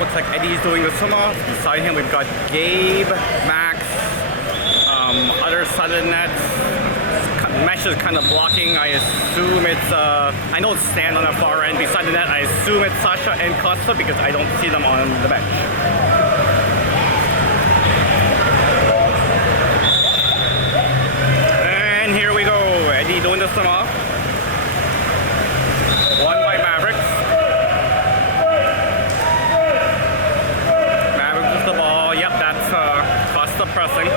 Looks like Eddie's doing the swim-off. Beside him, we've got Gabe, Max, other side of the net. Mesh is kind of blocking. I assume it's, I know it's Stan on the far end. Beside the net, I assume it's Sasha and Costa because I don't see them on the bench. And here we go. Eddie doing the swim-off. Won by Mavericks. Mavericks with the ball. Yep, that's Costa pressing.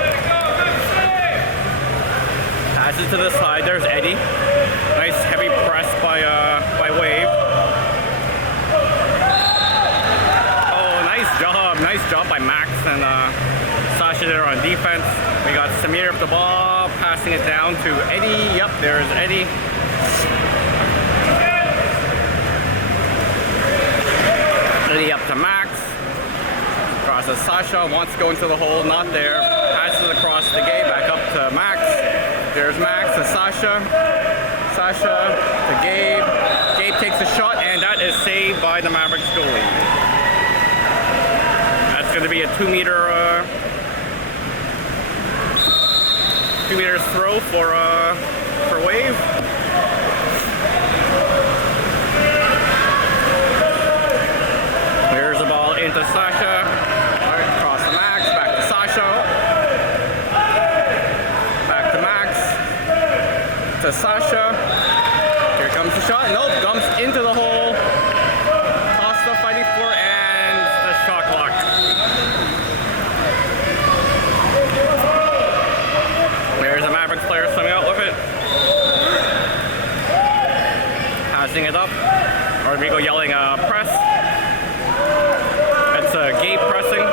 Passes to the side. There's Eddie. Nice heavy press by Wave. Oh, nice job by Max and Sasha there on defense. We got Samir up the ball, passing it down to Eddie. Yep, there's Eddie. Eddie up to Max. Crosses Sasha, wants to go into the hole, not there. Passes across the gate, back up to Max. There's Max to Sasha. Sasha to Gabe. Gabe takes a shot, and that is saved by the Mavericks goalie. That's going to be a 2-meter throw for Wave. There's the ball into Sasha. All right, across to Max, back to Sasha. Back to Max. To Sasha. Here comes the shot. Nope, dumps into the hole. Costa fighting for it, and the shot clock. There's a Mavericks player swimming out with it. Passing it up. Rodrigo yelling press. That's Gabe pressing.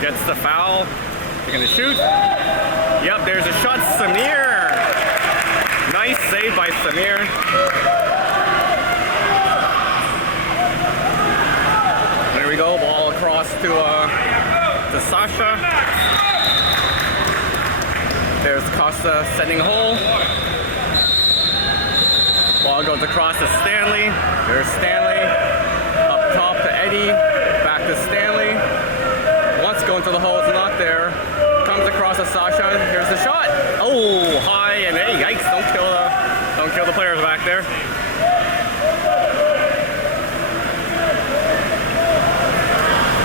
Gets the foul. They're gonna shoot. Yep, there's a shot. Samir. Nice save by Samir. There we go. Ball across to Sasha. There's Costa sending a hole. Ball goes across to Stanley. There's Stanley. Up top to Eddie. Back to Stanley. Wants to go into the hole. It's not there. Comes across to Sasha. Here's the shot. Oh, high and hey, yikes! Don't kill the players back there.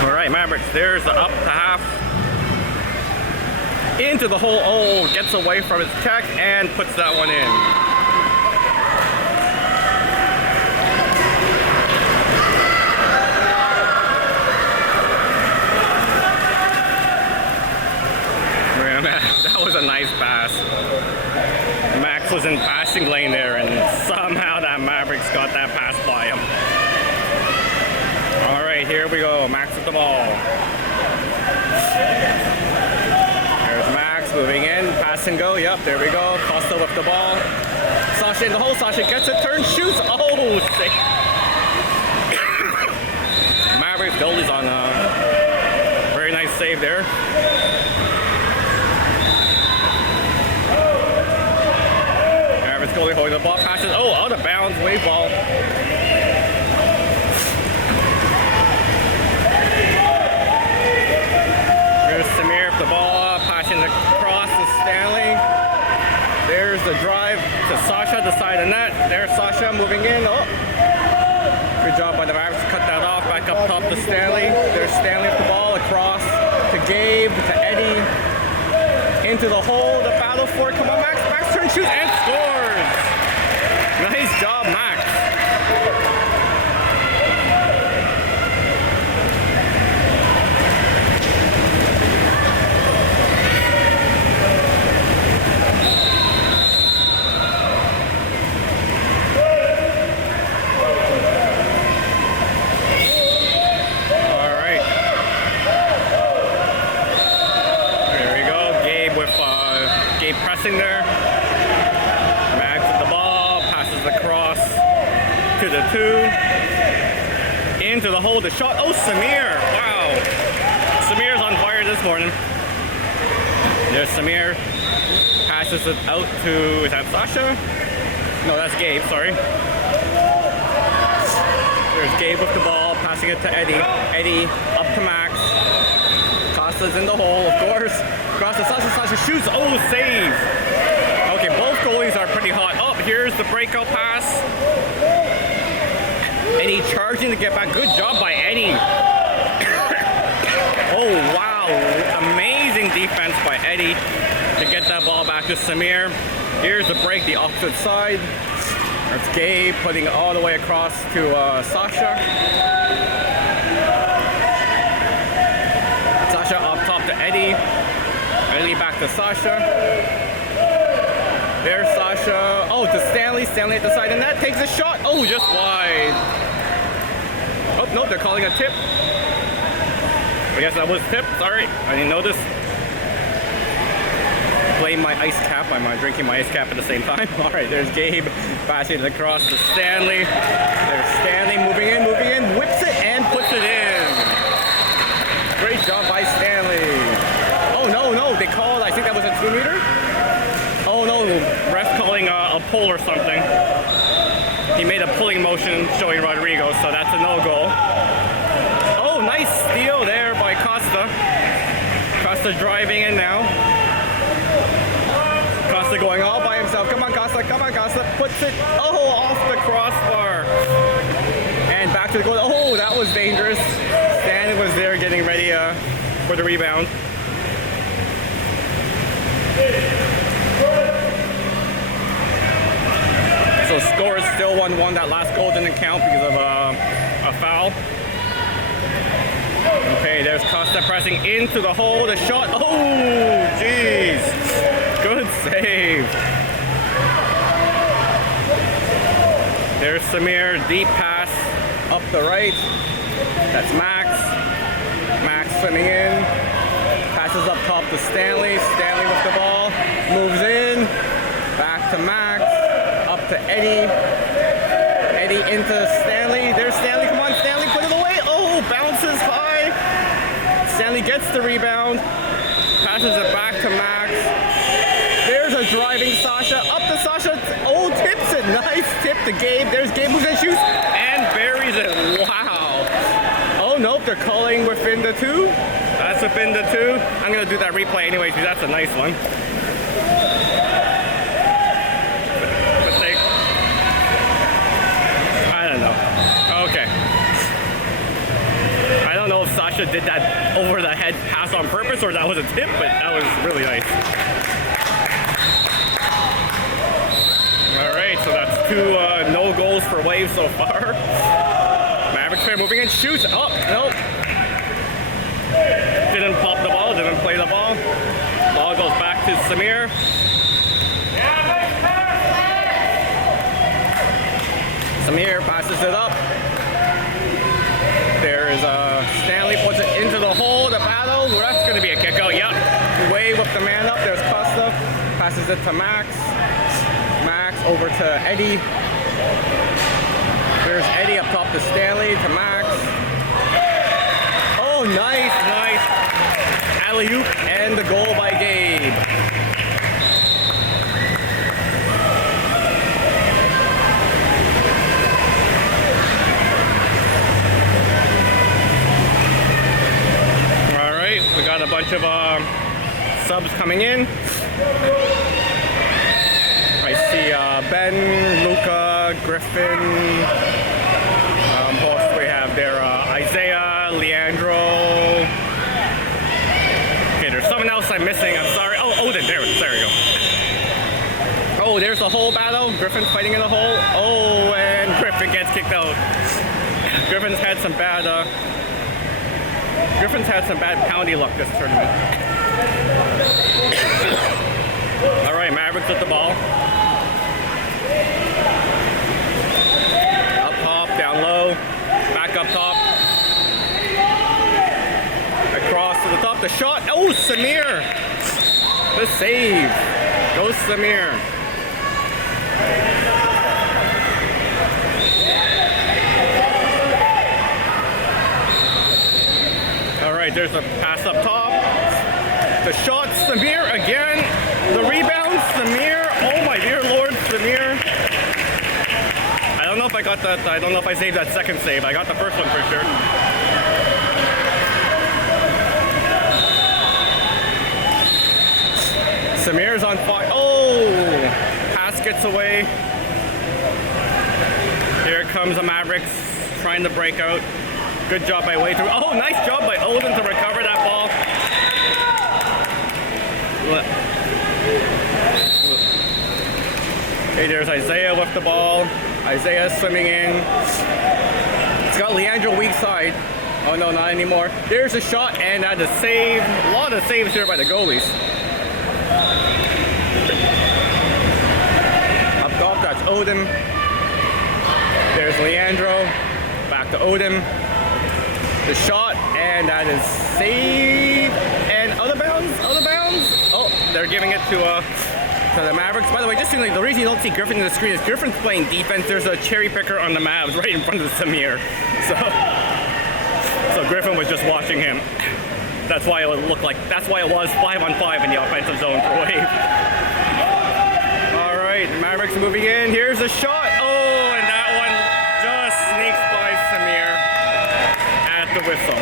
All right, Mavericks. There's the up to half. Into the hole. Oh, gets away from its check and puts that one in. That was a nice pass. Max was in passing lane there, and somehow that Mavericks got that pass by him. All right, here we go. Max with the ball. There's Max moving in, pass and go. Yep, there we go. Costa with the ball. Sasha in the hole. Sasha gets it, turns, shoots. Oh, sick. Maverick goalie's on a very nice save there. Goalie holding the ball, passes, oh, out of bounds, wave ball. There's Samir with the ball, passing across to Stanley. There's the drive to Sasha, the side of the net. There's Sasha moving in, oh. Good job by the Mavericks to cut that off, back up top to Stanley. There's Stanley with the ball, across to Gabe, to Eddie. Into the hole, the battle for it, come on Max, Max turns, shoots, and scores! Nice job, Max. All right. There we go. Gabe with Gabe pressing there. Across to the 2 into the hole, the shot. Oh, Samir! Wow, Samir's on fire this morning. There's Samir, passes it out to, is that Sasha? No, that's Gabe, sorry. There's Gabe with the ball, passing it to Eddie. Eddie up to Max. Costa's in the hole, of course. Costa, Sasha shoots. Oh, save. Okay, both goalies are pretty hot. Oh, here's the breakout pass. Eddie charging to get back. Good job by Eddie. Oh, wow. Amazing defense by Eddie to get that ball back to Samir. Here's the break, the opposite side. That's Gabe putting it all the way across to Sasha. Sasha up top to Eddie. Eddie back to Sasha. There's Sasha. Oh, to Stanley. Stanley at the side of the net. Takes a shot. Oh, just wide. Oh, no, they're calling a tip. I guess that was tip. Sorry, I didn't notice. Playing my ice cap. I'm drinking my ice cap at the same time. All right, there's Gabe passing it across to Stanley. There's Stanley moving in, whips it and puts it in. Great job by Stanley. Oh, no, they called, I think that was a 2-meter. Oh, no, ref calling a pull or something. He made a pulling motion showing Rodrigo, so that's a no-goal. Oh, nice steal there by Costa. Costa driving in now. Costa going all by himself. Come on, Costa. Puts it, off the crossbar. And back to the goal. Oh, that was dangerous. Stan was there getting ready for the rebound. So score is still 1-1. That last goal didn't count because of a foul. Okay, there's Costa pressing into the hole. The shot. Oh, jeez. Good save. There's Samir. Deep pass up the right. That's Max. Max swimming in. Passes up top to Stanley. Stanley with the ball. Moves in. Back to Max. Up to Eddie. Eddie into Stanley. There's Stanley. Come on, Stanley. Put it away. Oh, bounces high. Stanley gets the rebound. Passes it back to Max. There's a driving Sasha. Up to Sasha. Oh, tips it. Nice tip to Gabe. There's Gabe who's going to shoot and buries it. Wow. Oh, nope. They're calling within the 2. That's within the 2. I'm going to do that replay anyways because that's a nice one. I don't know. Okay. I don't know if Sasha did that over the head pass on purpose or that was a tip, but that was really nice. All right, so that's 2 no goals for Waves so far. Mavericks fan moving in, shoots. Oh, nope. Didn't pop the ball, didn't play the ball. Ball goes back to Samir. Samir passes it up. There is Stanley puts it into the hole, the battle. That's going to be a kick out. Yep. Wave up the man up. There's Costa. Passes it to Max. Max over to Eddie. There's Eddie up top to Stanley, to Max. Oh, nice. Alley-oop and the goal by Gabe. We got a bunch of subs coming in. I see Ben, Luca, Griffin. Who else do we have there? Isaiah, Leandro. Okay, there's someone else I'm missing. I'm sorry. Oh, Odin. There we go. Oh, there's the hole battle. Griffin's fighting in the hole. Oh, and Griffin gets kicked out. Griffin's had some bad poundy luck this tournament. All right, Mavericks with the ball. Up top, down low, back up top. Across to the top, the shot. Oh, Samir. The save. Goes Samir. All right, there's a pass up top. The shot, Samir again. The rebound, Samir. Oh my dear Lord, Samir. if I got that. I don't know if I saved that second save. I got the first one for sure. Samir's on fire. Oh! Pass gets away. Here comes the Mavericks trying to break out. Good job by way through. Oh, nice job by Odin to recover that ball. Okay, there's Isaiah with the ball. Isaiah swimming in. It's got Leandro weak side. Oh no, not anymore. There's a shot and a save. A lot of saves here by the goalies. Up top, that's Odin. There's Leandro. Back to Odin. The shot, and that is saved. And out of bounds, out of bounds. Oh, they're giving it to the Mavericks. By the way, just seems like the reason you don't see Griffin in the screen is Griffin's playing defense. There's a cherry picker on the Mavs right in front of Samir. So Griffin was just watching him. That's why it would look like, that's why it was 5-on-5 in the offensive zone for Wave. All right, Mavericks moving in. Here's a shot. Oh, and that one just sneaks by Samir at the whistle.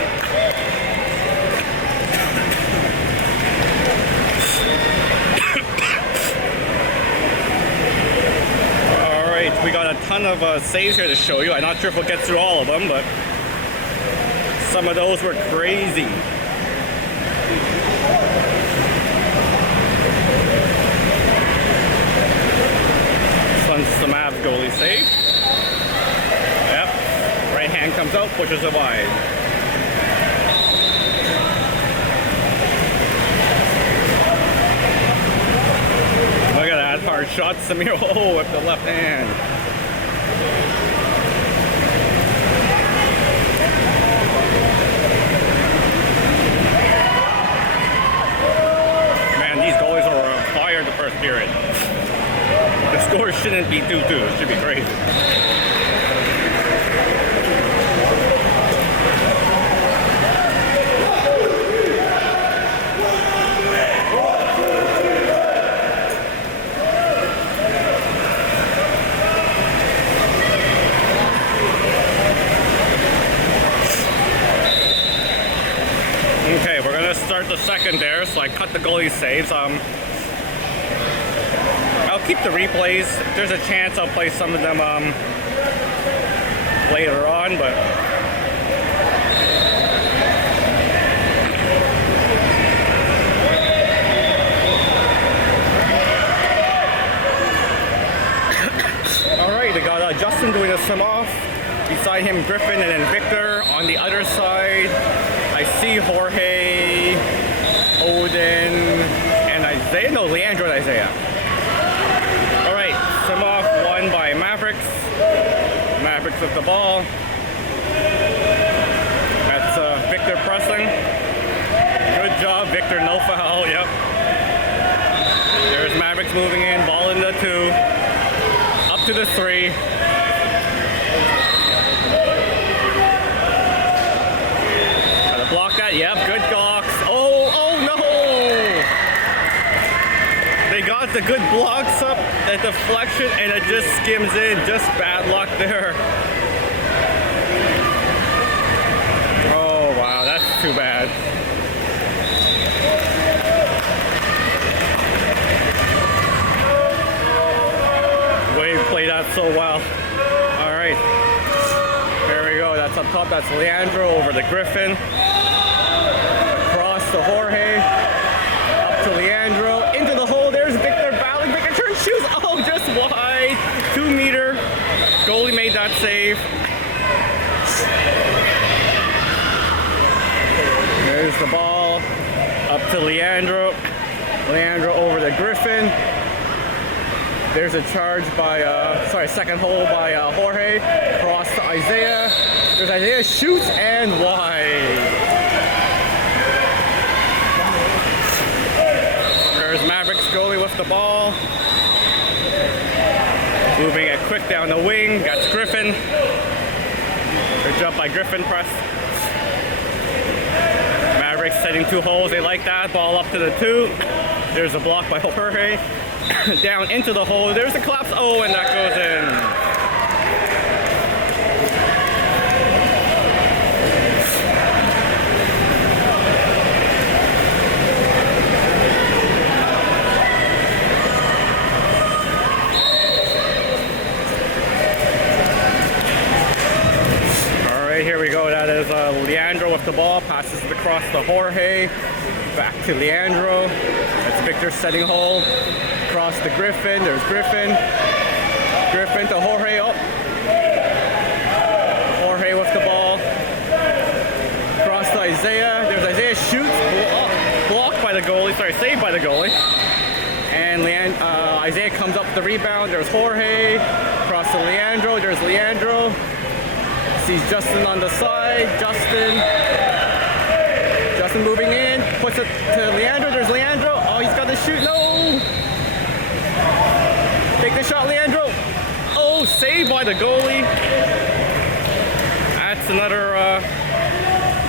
All right, we got a ton of saves here to show you. I'm not sure if we'll get through all of them, but some of those were crazy. The Mavs goalie save. Yep. Right hand comes out, pushes it wide. Look at that hard shot. Samir, oh, with the left hand. Man, these goalies are on fire the first period. The score shouldn't be 2-2. It should be crazy. Okay, we're gonna start the second there. So I cut the goalie saves. I'll keep the replays. If there's a chance, I'll play some of them later on, but all right, they got Justin doing a swim off. Beside him, Griffin, and then Victor on the other side. I see Jorge, Odin, and Isaiah. No, Leandro and Isaiah. Swim off, won by Mavericks. Mavericks with the ball. That's Victor Preston. Good job, Victor, no foul, yep. There's Mavericks moving in, ball in the 2. Up to the 3. Gotta block that, yep, good blocks. Oh no! They got the good blocks up, the deflection, and it just skims in. Just bad luck there. Oh, wow, that's too bad. Wave played that so well. All right. There we go. That's up top. That's Leandro over to Griffin. Across to Jorge. Up to Leandro. Into the hole. There's Victor battling. Victor turns, shoots. Oh, just wide. 2 meter. Goalie made that save. There's the ball. Up to Leandro. Leandro over to Griffin. There's a charge by, second hole by Jorge. Cross to Isaiah. There's Isaiah, shoots and wide. There's Mavericks goalie with the ball. Moving it quick down the wing. That's Griffin. Good job by Griffin, press. Mavericks setting 2 holes. They like that. Ball up to the 2. There's a block by Jorge. Down into the hole. There's the collapse. Oh, and that goes in. with the ball, passes it across to Jorge, back to Leandro. That's Victor setting hole. Across to Griffin, there's Griffin. Griffin to Jorge, oh. Jorge with the ball. Across to Isaiah, there's Isaiah, shoots, blocked by the goalie, sorry, saved by the goalie. And Isaiah comes up with the rebound, there's Jorge. Across to Leandro, there's Leandro. Sees Justin on the side, Justin moving in, puts it to Leandro, there's Leandro. Oh, he's got to shoot, no! Take the shot, Leandro. Oh, saved by the goalie. That's another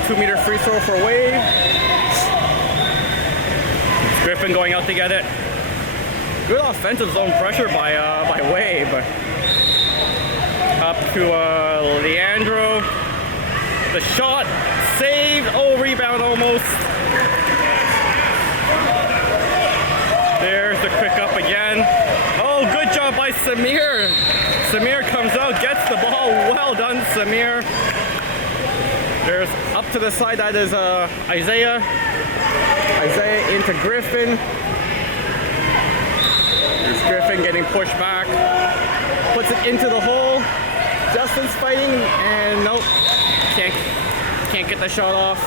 2-meter free throw for Wave. It's Griffin going out to get it. Good offensive zone pressure by Wave. Up to Leandro. The shot, saved. Oh, rebound almost. There's the quick up again. Oh, good job by Samir. Samir comes out, gets the ball. Well done, Samir. There's up to the side, that is Isaiah. Isaiah into Griffin. There's Griffin getting pushed back. Puts it into the hole. Justin's fighting, and nope. Can't get the shot off.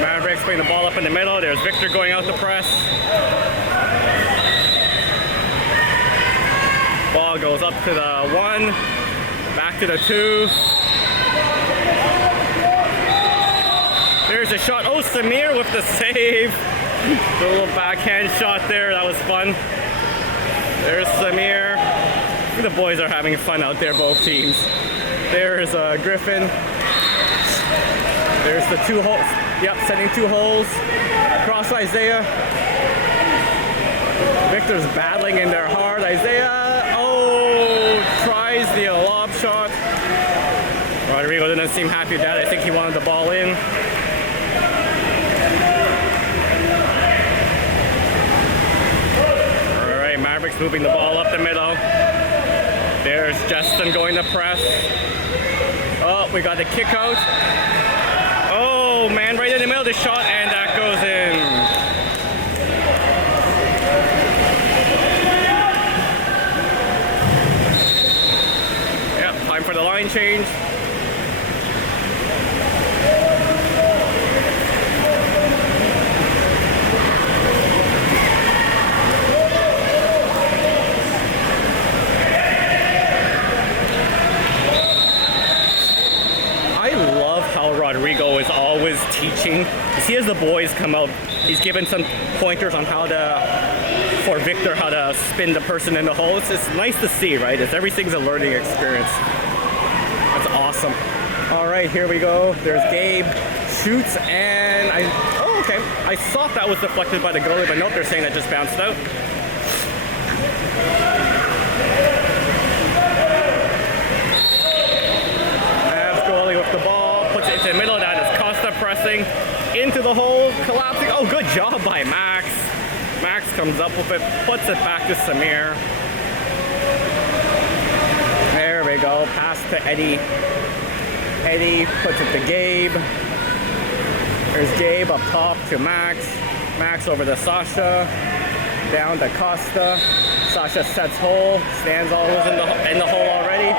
Mavericks putting the ball up in the middle. There's Victor going out to press. Ball goes up to the 1, back to the 2. There's a shot. Oh, Samir with the save. The little backhand shot there. That was fun. There's Samir. The boys are having fun out there, both teams. There's Griffin. There's the 2 holes. Yep, setting 2 holes. Across Isaiah. Victor's battling in there hard. Isaiah, oh, tries the lob shot. Rodrigo didn't seem happy with that. I think he wanted the ball in. All right, Mavericks moving the ball up the middle. There's Justin going to press. Oh, we got the kick out. Oh man, right in the middle of the shot, and that goes in. Yep, time for the line change. Rodrigo is always teaching. You see, as the boys come out, he's given some pointers on for Victor, how to spin the person in the hole. It's just nice to see, right? Everything's a learning experience. That's awesome. All right, here we go. There's Gabe, shoots, and oh, okay. I thought that was deflected by the goalie, but nope, they're saying that just bounced out. With the ball, puts it into the middle of that. It's Costa pressing into the hole, collapsing. Oh, good job by Max. Max comes up with it, puts it back to Samir. There we go. Pass to Eddie. Eddie puts it to Gabe. There's Gabe up top to Max. Max over to Sasha. Down to Costa. Sasha sets hole. Stands always in the hole already.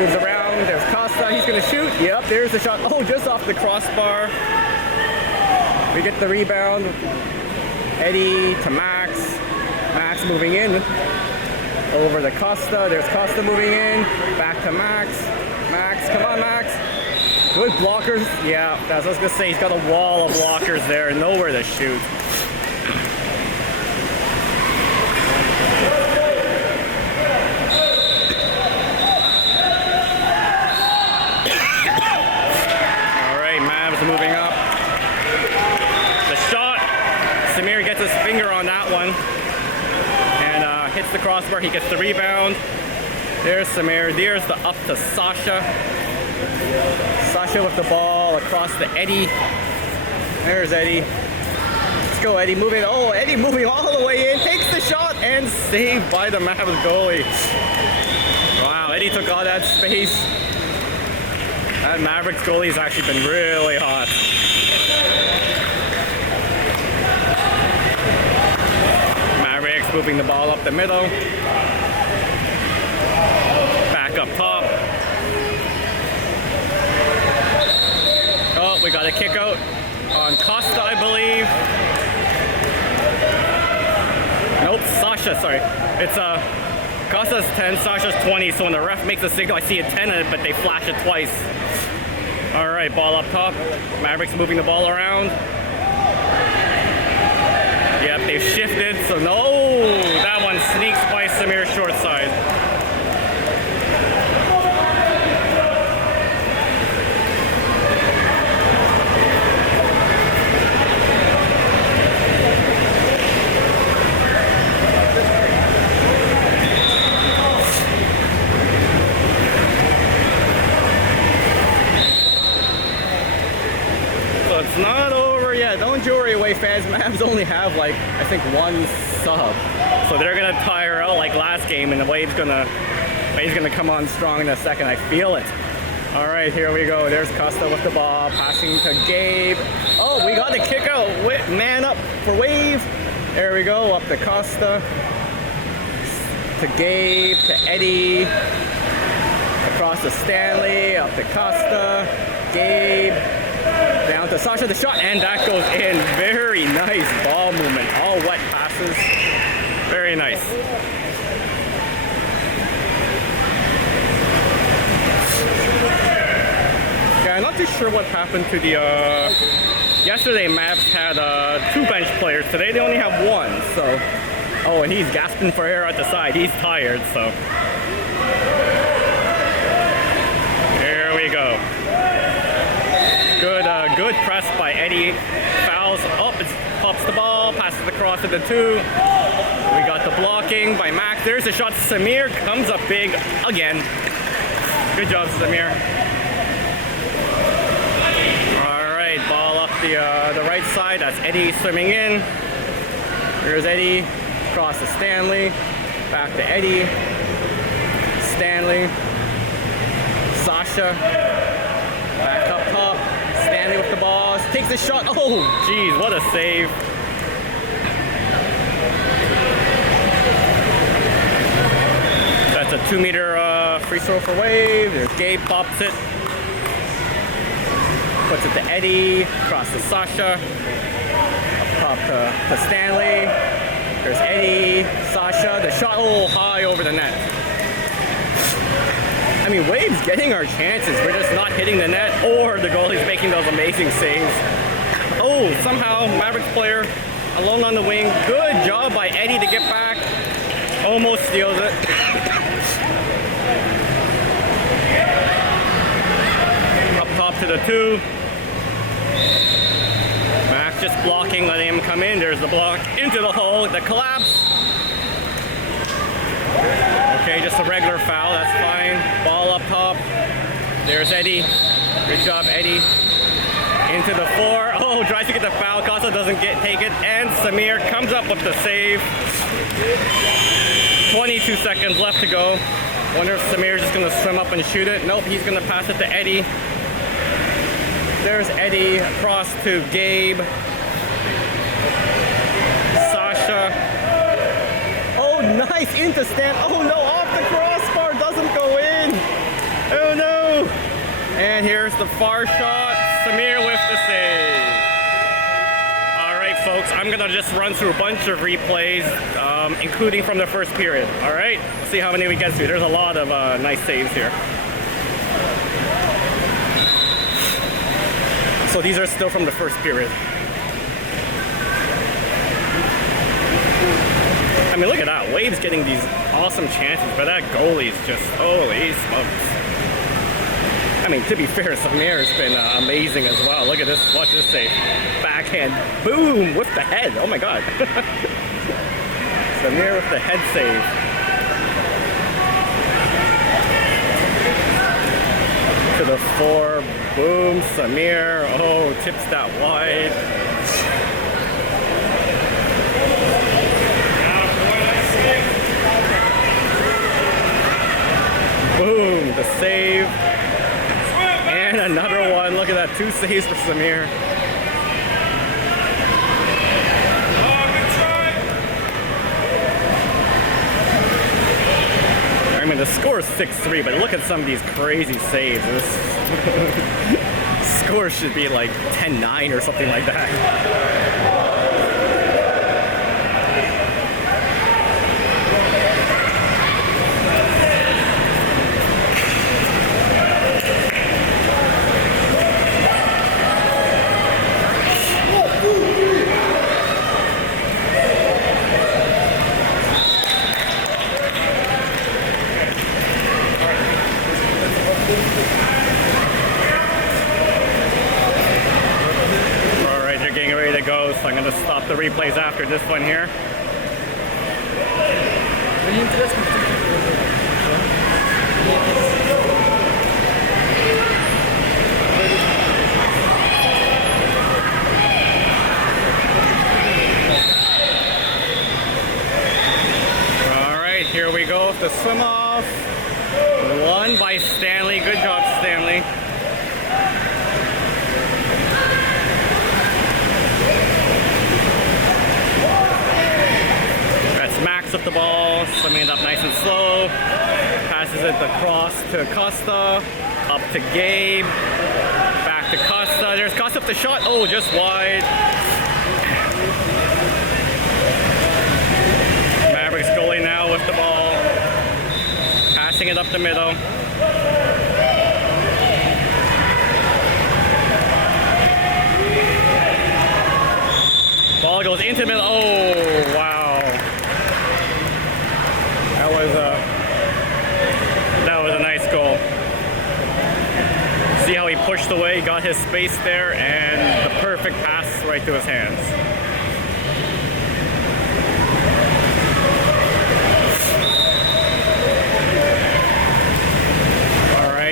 Moves around. There's Costa. He's going to shoot. Yep, there's the shot. Oh, just off the crossbar. We get the rebound. Eddie to Max. Max moving in. Over to Costa. There's Costa moving in. Back to Max. Max, come on, Max. Good blockers. Yeah, that's what I was going to say. He's got a wall of blockers there. Nowhere to shoot. Moving up. The shot. Samir gets his finger on that one and hits the crossbar. He gets the rebound. There's Samir. There's the up to Sasha. Sasha with the ball across to Eddie. There's Eddie. Let's go, Eddie. Moving. Oh, Eddie moving all the way in. Takes the shot and saved by the Mavs goalie. Wow, Eddie took all that space. That Mavericks goalie's actually been really hot. Mavericks moving the ball up the middle. Back up top. Oh, we got a kick out on Costa, I believe. Nope, Sasha, sorry. It's Costa's 10, Sasha's 20, so when the ref makes a signal, I see a 10 in it, but they flash it twice. All right, ball up top. Mavericks moving the ball around. Yep, they've shifted, so no! That one sneaks by Samir short side. It's not over yet. Don't you worry, away fans. Mavs only have like, I think, one sub. So they're gonna tire out like last game, and the Wave's gonna come on strong in a second. I feel it. All right, here we go. There's Costa with the ball, passing to Gabe. Oh, we got the kick out. Man up for Wave. There we go. Up to Costa. To Gabe, to Eddie. Across to Stanley, up to Costa. Gabe. Down to Sasha, the shot, and that goes in. Very nice ball movement. All wet passes. Very nice. Yeah, I'm not too sure what happened to the... Yesterday, Mavs had 2 bench players. Today, they only have 1, so... Oh, and he's gasping for air at the side. He's tired, so... Here we go. Good press by Eddie. Fouls up, pops the ball, passes across to the 2. We got the blocking by Mac. There's a shot. Samir comes up big again. Good job, Samir. All right, ball up the right side. That's Eddie swimming in. Here's Eddie, across to Stanley. Back to Eddie. Stanley. Sasha. Back up top. Stanley with the ball, takes the shot. Oh, geez, what a save. That's a 2-meter free throw for Wave. There's Gabe, pops it. Puts it to Eddie, across to Sasha. Up top to Stanley. There's Eddie, Sasha. The shot, oh, high over the net. I mean, Wave's getting our chances. We're just not hitting the net, or the goalie's making those amazing saves. Oh, somehow Mavericks player alone on the wing. Good job by Eddie to get back. Almost steals it. Up top to the 2. Max just blocking, letting him come in. There's the block into the hole. The collapse. Okay, just a regular foul, that's fine. Ball up top. There's Eddie. Good job, Eddie. Into the 4. Oh, tries to get the foul. Costa doesn't take it. And Samir comes up with the save. 22 seconds left to go. Wonder if Samir's just going to swim up and shoot it. Nope, he's going to pass it to Eddie. There's Eddie across to Gabe. Sasha. Nice into stand. Oh no, off the crossbar, doesn't go in. Oh no. And here's the far shot. Samir with the save. All right, folks, I'm gonna just run through a bunch of replays, including from the first period. All right, let's see how many we get through. There's a lot of nice saves here. So these are still from the first period. I mean, look at that. Wave's getting these awesome chances, but that goalie's just, holy smokes. I mean, to be fair, Samir's been amazing as well. Look at this. Watch this save. Backhand. Boom! With the head. Oh my god. Samir with the head save. To the 4. Boom. Samir. Oh, tips that wide. Boom, the save. And another one. Look at that, 2 saves for Samir. I mean, the score is 6-3, but look at some of these crazy saves. This score should be like 10-9 or something like that. Alright, they're getting ready to go, so I'm going to stop the replays after this one here. Alright, here we go with the swim off. Won by Stanley. Good job, Stanley. That's Max with the ball, swimming it up nice and slow. Passes it across to Costa. Up to Gabe. Back to Costa. There's Costa with the shot. Oh, just wide. Mavericks goalie now with the ball. Passing it up the middle. Ball goes into the middle. Oh, wow. That was a nice goal. See how he pushed away, got his space there, and the perfect pass right to his hands.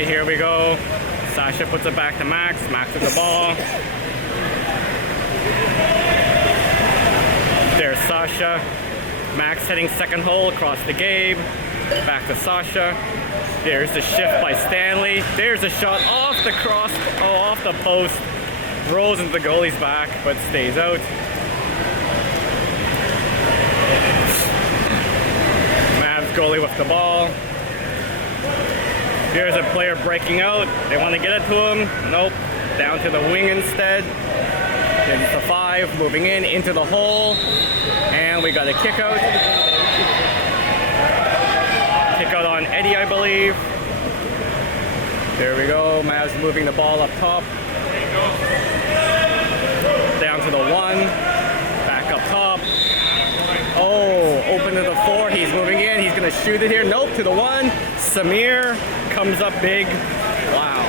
Here we go. Sasha puts it back to Max. Max with the ball. There's Sasha. Max heading second hole across the Gabe. Back to Sasha. There's the shift by Stanley. There's a shot off the cross. Oh, off the post. Rolls into the goalie's back, but stays out. Mavs goalie with the ball. Here's a player breaking out. They want to get it to him. Nope. Down to the wing instead. Into the 5, moving in into the hole. And we got a kick out. Kick out on Eddie, I believe. There we go. Mavs moving the ball up top. Down to the 1. Back up top. Oh, open to the 4. He's moving in. He's going to shoot it here. Nope, to the 1. Samir comes up big. Wow.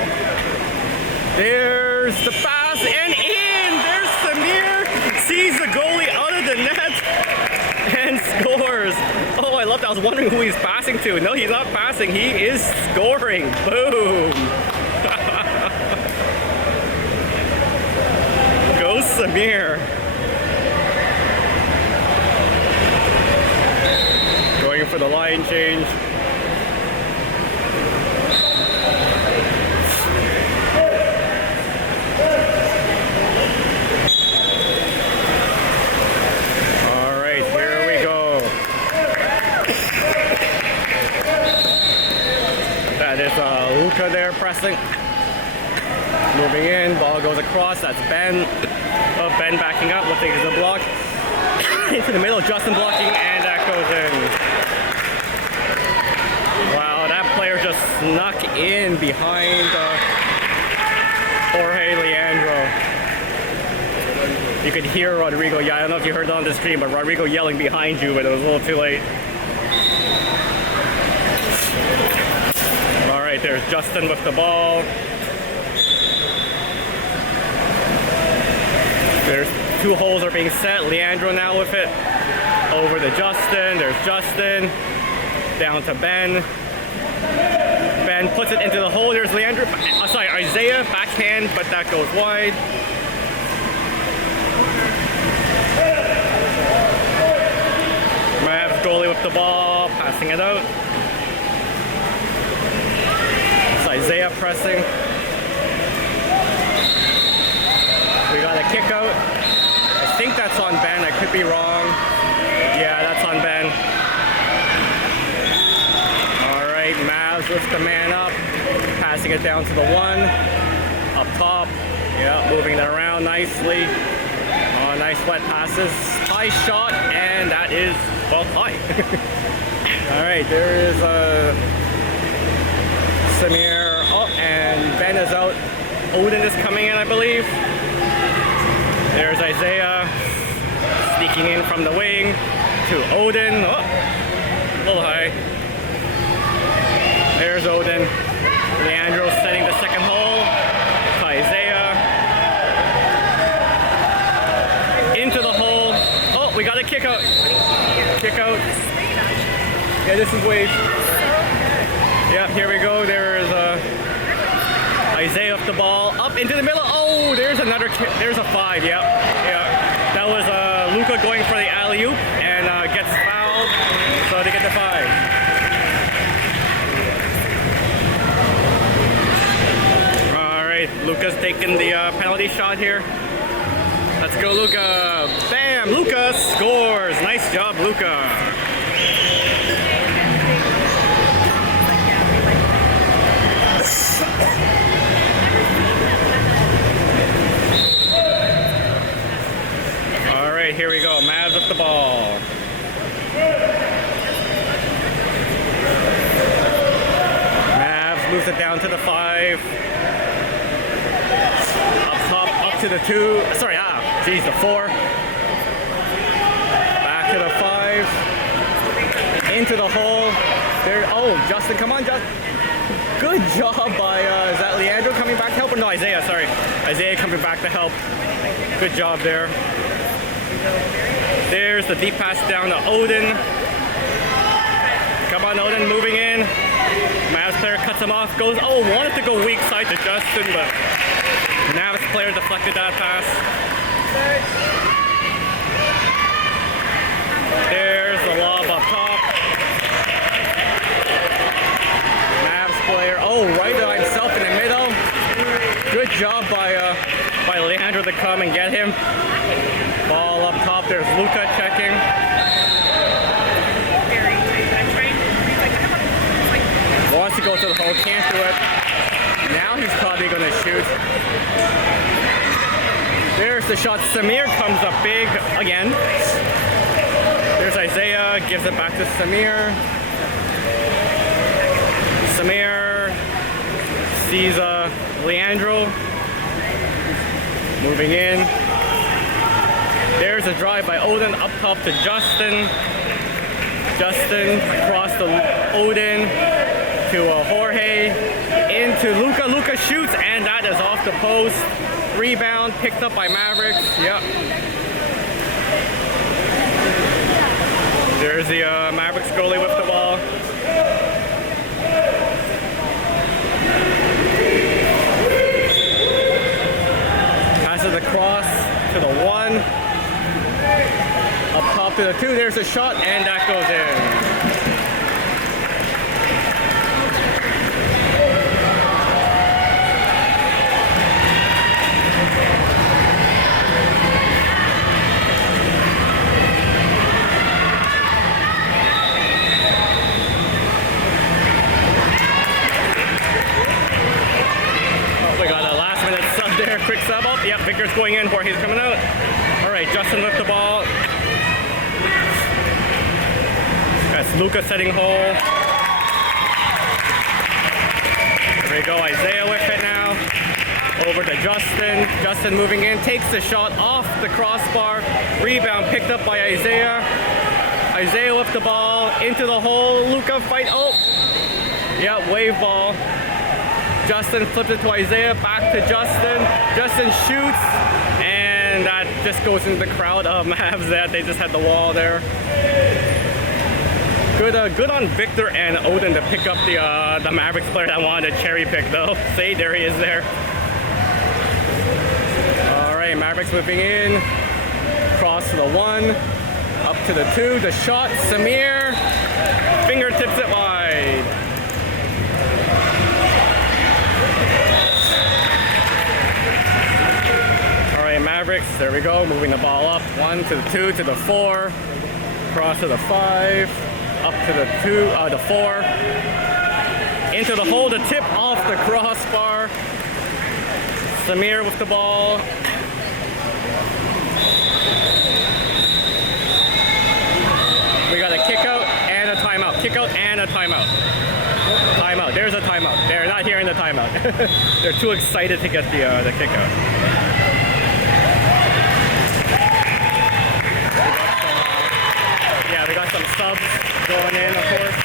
There's the pass and in. There's Samir. Sees the goalie out of the net and scores. Oh, I love that. I was wondering who he's passing to. No, he's not passing. He is scoring. Boom. Go Samir. Going for the line change. Luka there pressing. Moving in, ball goes across, that's Ben. Oh, Ben backing up, looking at the block. Into the middle, Justin blocking, and that goes in. Wow, that player just snuck in behind Jorge Leandro. You could hear Rodrigo, I don't know if you heard it on the stream, but Rodrigo yelling behind you, but it was a little too late. Alright, there's Justin with the ball. There's 2 holes are being set. Leandro now with it. Over to Justin. There's Justin. Down to Ben. Ben puts it into the hole. There's Leandro. Sorry, Isaiah. Backhand, but that goes wide. Mavs goalie with the ball. Passing it out. pressing. We got a kick out. I think that's on Ben. I could be wrong. Yeah, that's on Ben. All right, Mavs lifts the man up, passing it down to the 1. Up top. Yeah, moving it around nicely. Oh, nice wet passes. High shot, and that is, well, high. All right, there is Samir. Oh, and Ben is out. Odin is coming in, I believe. There's Isaiah sneaking in from the wing to Odin. Oh, a little high. There's Odin. Leandro setting the second hole to Isaiah. Into the hole. Oh, we got a kick out. Kick out. Yeah, this is Wade. Yeah, here we go. There's Isaiah off the ball. Up into the middle. Oh, there's another kick. There's a 5. Yep. Yeah. That was Luka going for the alley-oop and gets fouled. So they get the 5. All right, Luka's taking the penalty shot here. Let's go, Luka. Bam! Luka scores. Nice job, Luka. All right, here we go. Mavs with the ball. Mavs moves it down to the 5. Up top, up to the 2. Sorry, geez, the 4. Back to the 5. Into the hole. There. Oh, Justin, come on, Justin. Good job by, is that Leandro coming back to help? Or no, Isaiah, sorry. Isaiah coming back to help. Good job there. There's the deep pass down to Odin. Come on, Odin, moving in. Mavs player cuts him off, goes, oh, wanted to go weak side to Justin, but Mavs player deflected that pass. There's the lob up top. Player, oh, right to himself in the middle. Good job by Leandro to come and get him. Ball up top. There's Luka checking. Wants to go to the hole, can't do it. Now he's probably going to shoot. There's the shot. Samir comes up big again. There's Isaiah, gives it back to Samir. Samir sees Leandro moving in. There's a drive by Odin up top to Justin. Justin across to Odin to Jorge into Luka. Luka shoots, and that is off the post. Rebound picked up by Mavericks. Yep. There's the Mavericks goalie with the ball. Passes across to the 1. Up top to the 2. There's a shot, and that goes in. Quick sub up. Yep, Victor's going in. Jorge's coming out. All right, Justin with the ball. That's Luka setting hole. There we go. Isaiah with it now. Over to Justin. Justin moving in. Takes the shot off the crossbar. Rebound picked up by Isaiah. Isaiah with the ball. Into the hole. Luka fight. Oh. Yeah, wave ball. Justin flips it to Isaiah, back to Justin. Justin shoots, and that just goes into the crowd of Mavs that they just had the wall there. Good on Victor and Odin to pick up the Mavericks player that wanted to cherry pick though. See, there he is there. All right, Mavericks moving in. Cross to the 1, up to the 2. The shot, Samir fingertips it wide. There we go. Moving the ball up. 1 to the 2 to the 4. Cross to the 5. Up to the 4. Into the hole. The tip off the crossbar. Samir with the ball. We got a kick out and a timeout. Kick out and a timeout. Timeout. There's a timeout. They're not hearing the timeout. They're too excited to get the kick out. Yeah, we got some subs going in, of course.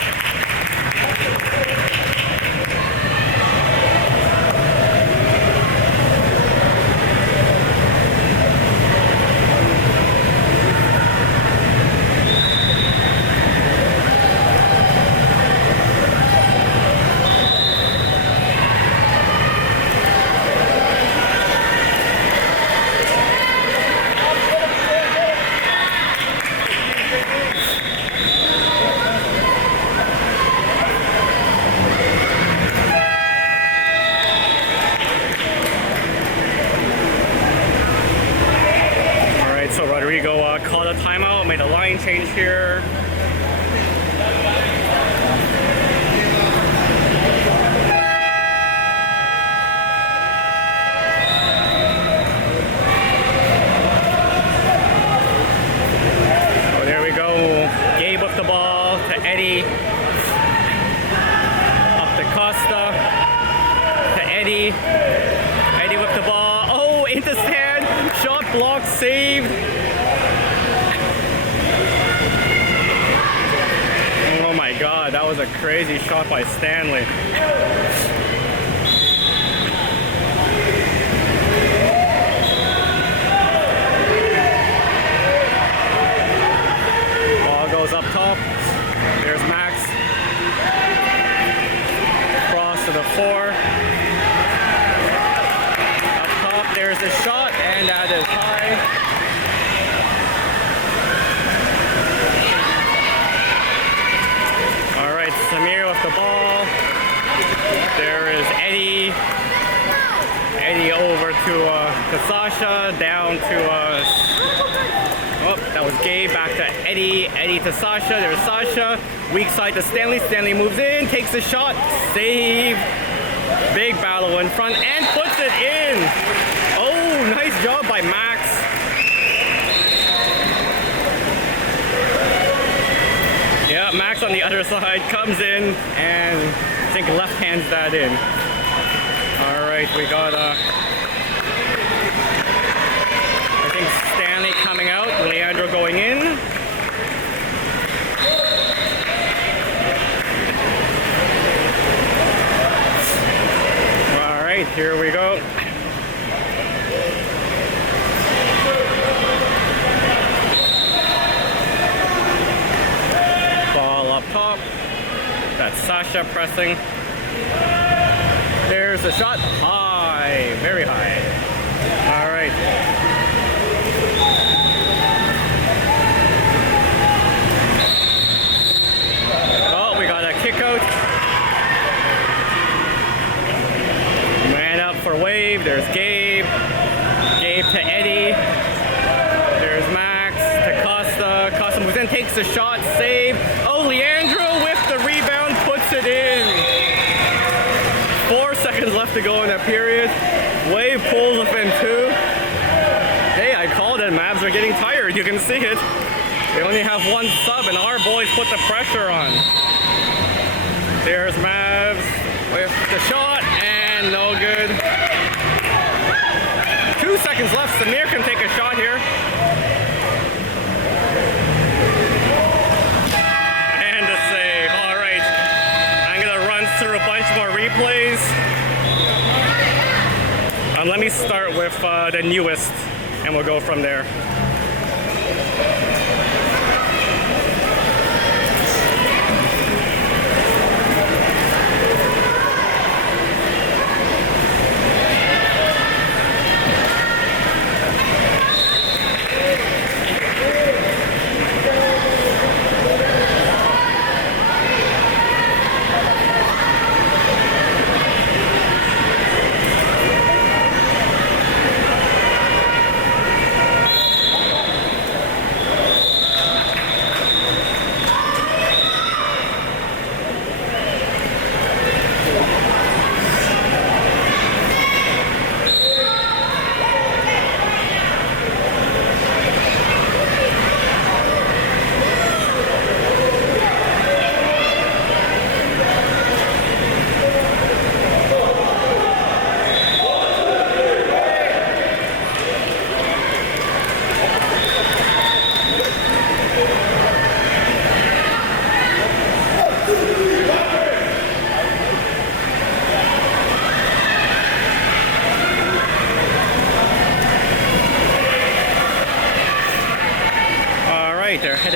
Called a timeout, made a line change here. Oh, there we go. Gabe with the ball to Eddie. Up to Costa. To Eddie. Eddie with the ball. Oh, into stand. Shot blocked, saved. Oh my God, that was a crazy shot by Stanley. Ball goes up top. There's Max. Cross to the 4. Up top, there's the shot, and that is high. Samir with the ball. There is Eddie. Eddie over to Sasha. Down to oh, that was Gabe. Back to Eddie. Eddie to Sasha. There's Sasha. Weak side to Stanley. Stanley moves in, takes a shot, save. Big battle in front and puts it in. Oh, nice job by Max. Yeah, Max on the other side comes in and I think left hands that in. All right, we got I think Stanley coming out, Leandro going in. All right, here we go. Up top. That's Sasha pressing. There's the shot. High. Very high. All right. Oh, we got a kick out. Man up for Wave. There's Gabe. Gabe to Eddie. There's Max to Costa. Costa moves in, takes the shot, save. Oh, Leandro with the rebound puts it in. 4 seconds left to go in that period. Wave pulls within 2. Hey, I called it. Mavs are getting tired. You can see it. They only have 1 sub, and our boys put the pressure on. There's Mavs with the shot, and no good. 2 seconds left. Samir can take a shot here. And a save. All right. I'm going to run through a bunch more replays. Let me start with the newest, and we'll go from there.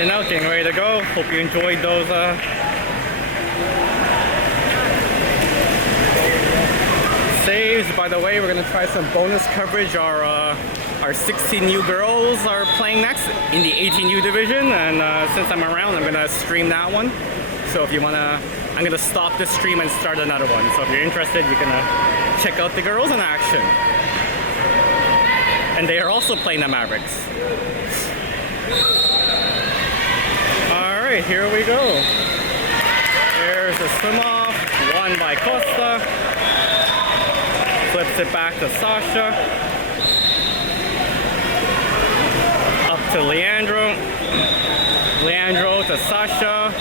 heading out, getting ready to go. Hope you enjoyed those saves. By the way, we're gonna try some bonus coverage. Our 16U girls are playing next in the 18U division, and since I'm around, I'm gonna stream that one. So if you wanna, I'm gonna stop this stream and start another one. So if you're interested, you can check out the girls in action. And they are also playing the Mavericks. All right, here we go. There's a swim off, won by Costa. Flips it back to Sasha. Up to Leandro. Leandro to Sasha.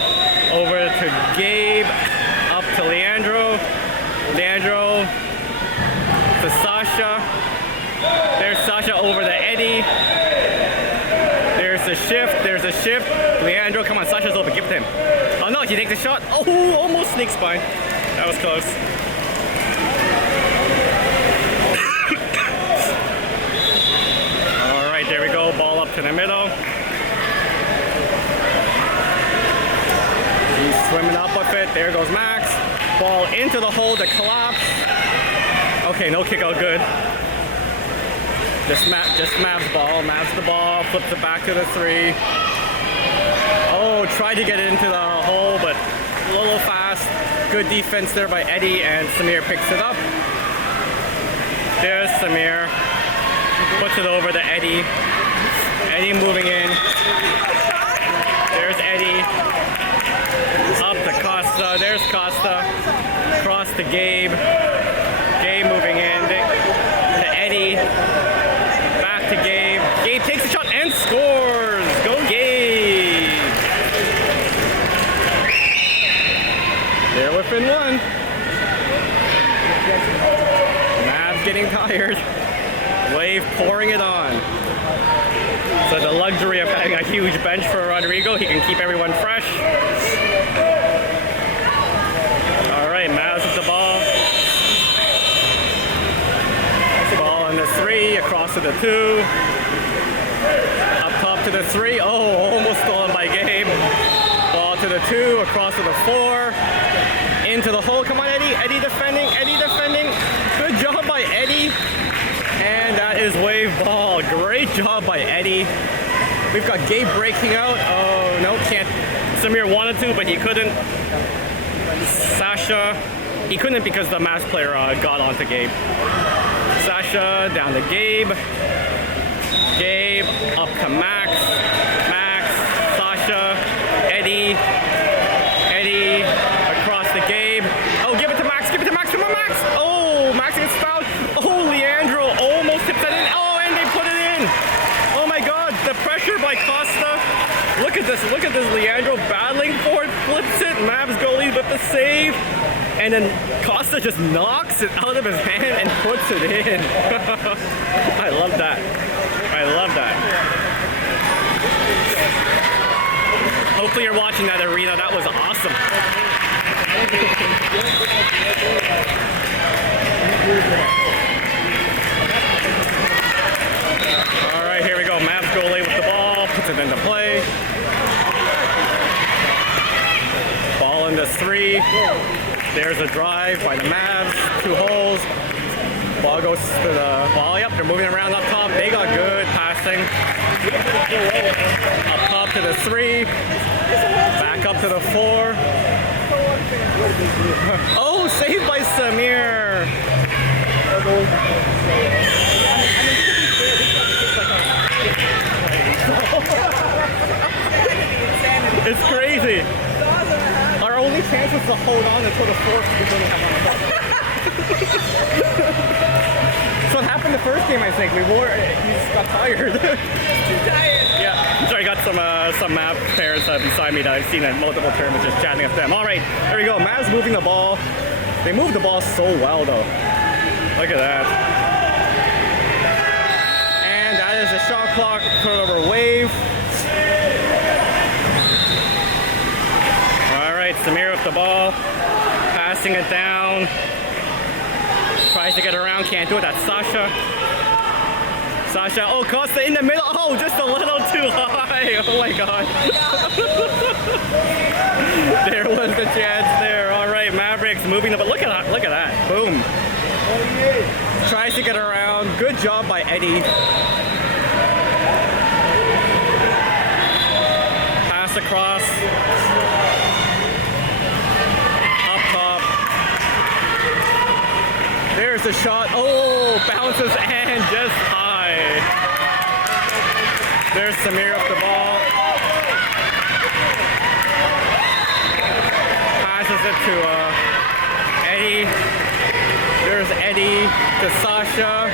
Over to Gabe. Up to Leandro. Leandro to Sasha. There's Sasha over to Eddie. There's a shift. There's a shift. Leandro, come on, Sasha's open. Give it to him. Oh no, he takes a shot. Oh, almost sneaks by. That was close. All right, there we go. Ball up to the middle. He's swimming up with it. There goes Max. Ball into the hole to collapse. Okay, no kick out, good. Just Mav's ball. Mav's the ball. Flips it back to the 3. Oh, tried to get it into the hole, but a little fast. Good defense there by Eddie, and Samir picks it up. There's Samir. Puts it over to Eddie. Eddie moving in. There's Eddie. Up to Costa. There's Costa. Cross to Gabe. Gabe moving in. To Eddie. Back to Gabe. Gabe takes the shot and scores. Go Gabe. They're within 1. Mavs getting tired. Wave pouring it on. So the luxury of having a huge bench for Rodrigo, he can keep everyone fresh. All right, Mavs with the ball. Ball on the 3, across to the 2. Up top to the 3. Oh, almost stolen by Gabe. Ball to the 2, across to the 4. Into the hole. Come on, Eddie. Eddie defending. Eddie defending. Good job by Eddie. And that is wave ball. Great job by Eddie. We've got Gabe breaking out. Oh, no, can't. Samir wanted to, but he couldn't. Sasha, he couldn't because the Mavs player got onto Gabe. Sasha down to Gabe. Gabe up to Max. Max, Sasha, Eddie. Eddie across to Gabe. Oh, give it to Max. Give it to Max. Come on, Max. Oh, Max gets fouled. Oh, Leandro almost tipped that in. Oh, and they put it in. Oh my God, the pressure by Costa. Look at this. Look at this. Leandro battling for it. Flips it. Mavs goalie with the save. And then Costa just knocks it out of his hand and puts it in. I love that. I love that. Hopefully you're watching that arena. That was awesome. All right, here we go. Mavs goalie with the ball. Puts it into play. Ball into 3. There's a drive by the Mavs, 2 holes. Ball goes to the ball. Yep, they're moving around up top. They got good passing. Up top to the 3. Back up to the 4. Oh, saved by Samir. It's crazy. Our only chance was to hold on until the 4th we didn't have on the ball. That's what happened the first game, I think. We just got tired. Too tired. Yeah. Sorry, I got some Mav players beside me that I've seen at multiple tournaments just chatting with them. All right, there we go. Mavs moving the ball. They moved the ball so well, though. Look at that. And that is a shot clock turnover wave. All right, Samir with the ball. Passing it down. Tries to get around, can't do it. That's Sasha. Sasha, oh, Costa in the middle. Oh, just a little too high. Oh my God. There was the chance there. All right, Mavericks moving up. Look at that. Look at that. Boom. Tries to get around. Good job by Eddie. Pass across. Up top. There's the shot. Oh, bounces and just high. There's Samir up the ball. Passes it to Eddie. There's Eddie to Sasha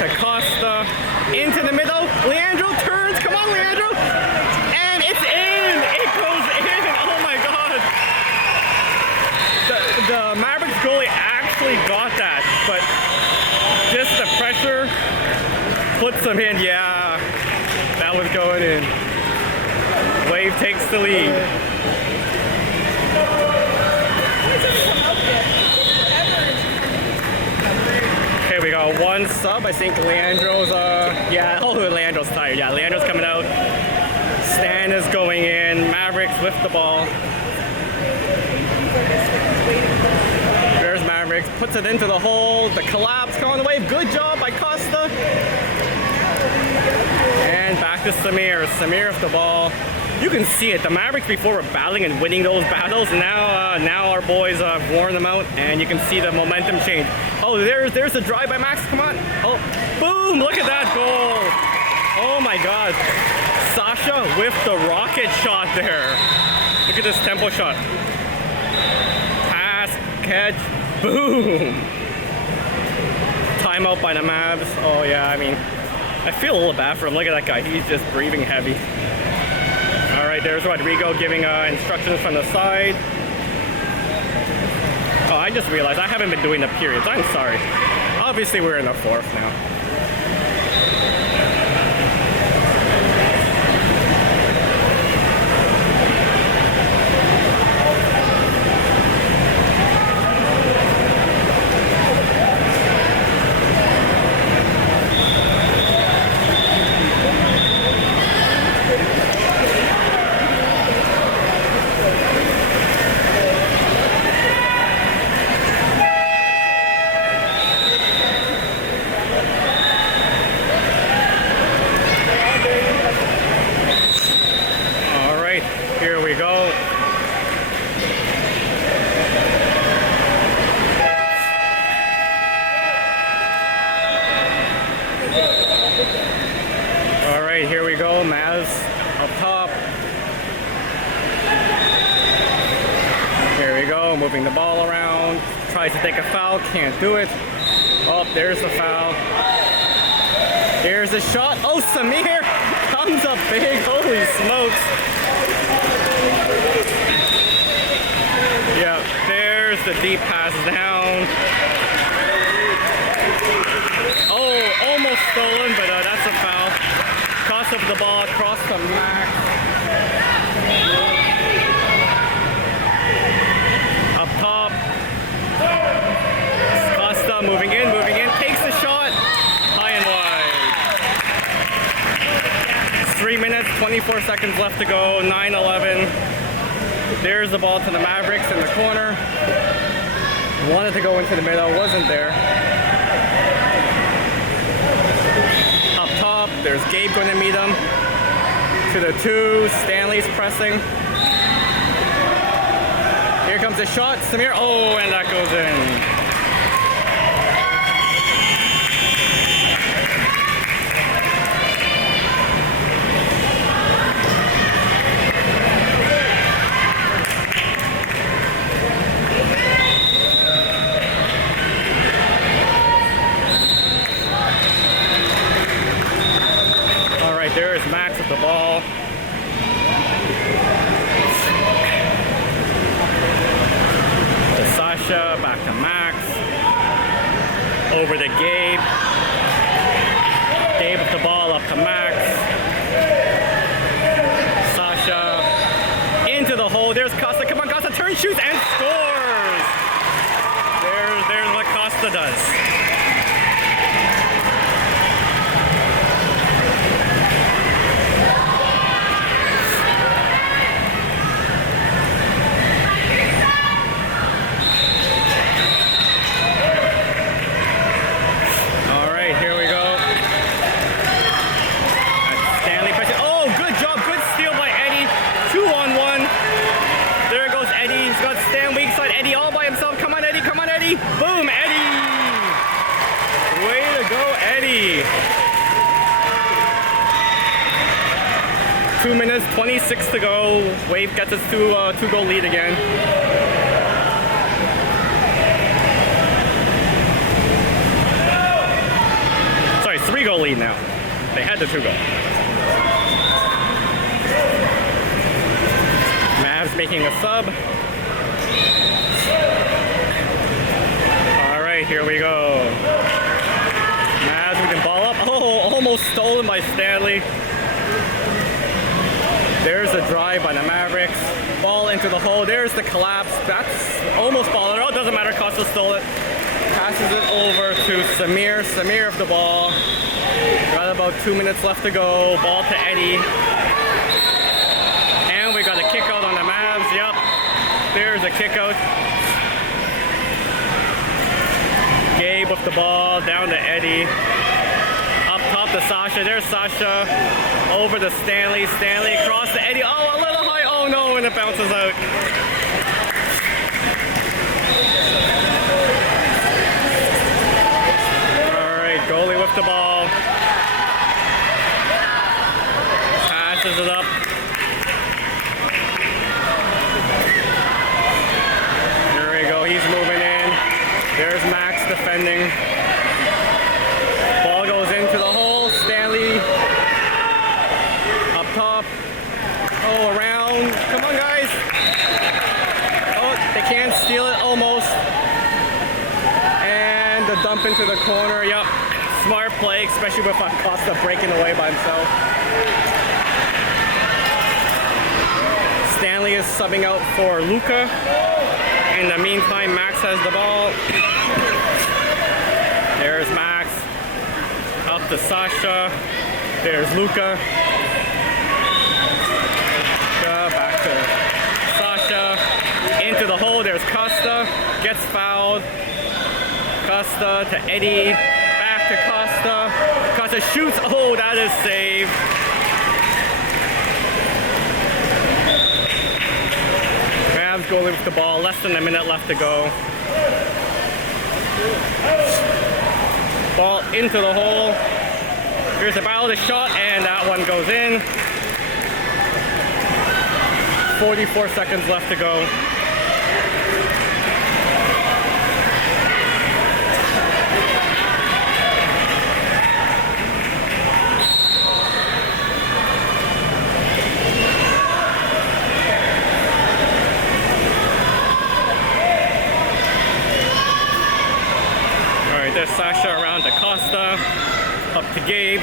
to Costa. Into the middle. Leandro turns. Come on, Leandro. And it's in. It goes in. Oh my God. The Mavericks goalie actually got that, but just the pressure puts them in. Yeah, that was going in. Wave takes the lead. Okay, we got one sub. I think Leandro's, Leandro's tired. Yeah, Leandro's coming out. Stan is going in. Mavericks lift the ball. There's Mavericks, puts it into the hole. The collapse, come on the wave. Good job by Costa. And back to Samir. Samir with the ball. You can see it. The Mavericks before were battling and winning those battles. Now our boys worn them out, and you can see the momentum change. Oh, there's the drive by Max. Come on. Oh, boom! Look at that goal. Oh my God. Sasha with the rocket shot there. Look at this tempo shot. Pass, catch, boom. Timeout by the Mavs. Oh yeah, I mean, I feel a little bad for him. Look at that guy. He's just breathing heavy. All right, there's Rodrigo giving instructions from the side. Oh, I just realized I haven't been doing the periods. I'm sorry. Obviously, we're in the fourth now. Here we go, Maz up top. Here we go, moving the ball around. Tries to take a foul, can't do it. Oh, there's the foul. Here's the shot. Oh, Samir comes up big. Holy smokes. Yeah, there's the deep pass down. Oh, almost stolen, but that's a foul. Toss of the ball across the Max. Up top. Costa moving in, takes the shot. High and wide. 3 minutes, 24 seconds left to go, 9-11. There's the ball to the Mavericks in the corner. Wanted to go into the middle, wasn't there. There's Gabe going to meet him. To the 2, Stanley's pressing. Here comes the shot, Samir. Oh, and that goes in. There is Max with the ball. To Sasha, back to Max. Over to Gabe. Gabe with the ball up to Max. Sasha into the hole. There's Costa. Come on, Costa. Turn, shoots, and scores. There's what Costa does. 2 minutes, 26 to go. Wave gets its two-goal lead again. Sorry, 3-goal lead now. They had the 2-goal. Mavs making a sub. All right, here we go. Mavs we can ball up. Oh, almost stolen by Stanley. There's a drive by the Mavericks. Ball into the hole. There's the collapse. That's almost ball. Oh, it doesn't matter. Costa stole it. Passes it over to Samir. Samir of the ball. Got about 2 minutes left to go. Ball to Eddie. And we got a kick out on the Mavs. Yep. There's a kick out. Gabe with the ball. Down to Eddie. Up top to Sasha. There's Sasha. Over to Stanley. Stanley across to Eddie. Oh, a little high. Oh no, and it bounces out. Goalie with the ball. Passes it up. There we go. He's moving in. There's Max defending. Ball goes into the hole. Stanley up top. Oh, around. Come on, guys. Oh, they can't steal it almost. And the dump into the corner. Yup. Smart play, especially with Costa breaking away by himself. Stanley is subbing out for Luka. In the meantime, Max has the ball. There's Max. Up to Sasha. There's Luka. Back to Sasha. Into the hole. There's Costa. Gets fouled. Costa to Eddie. To Costa. Costa shoots. Oh, that is saved. Mavs goalie with the ball. Less than a minute left to go. Ball into the hole. Here's a battle to shot, and that one goes in. 44 seconds left to go. There's Sasha around to Costa, up to Gabe.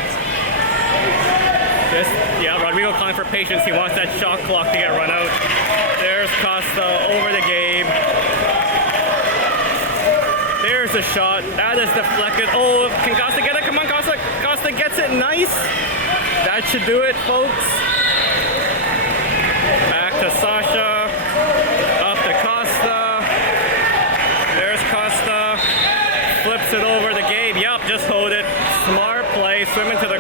Rodrigo calling for patience. He wants that shot clock to get run out. There's Costa over to Gabe. There's the shot. That is deflected. Oh, can Costa get it? Come on, Costa. Costa gets it. Nice. That should do it, folks. Back to Sasha. Up to Costa. There's Costa. Flips it over to Gabe. Yup, just hold it. Smart play. Swim into the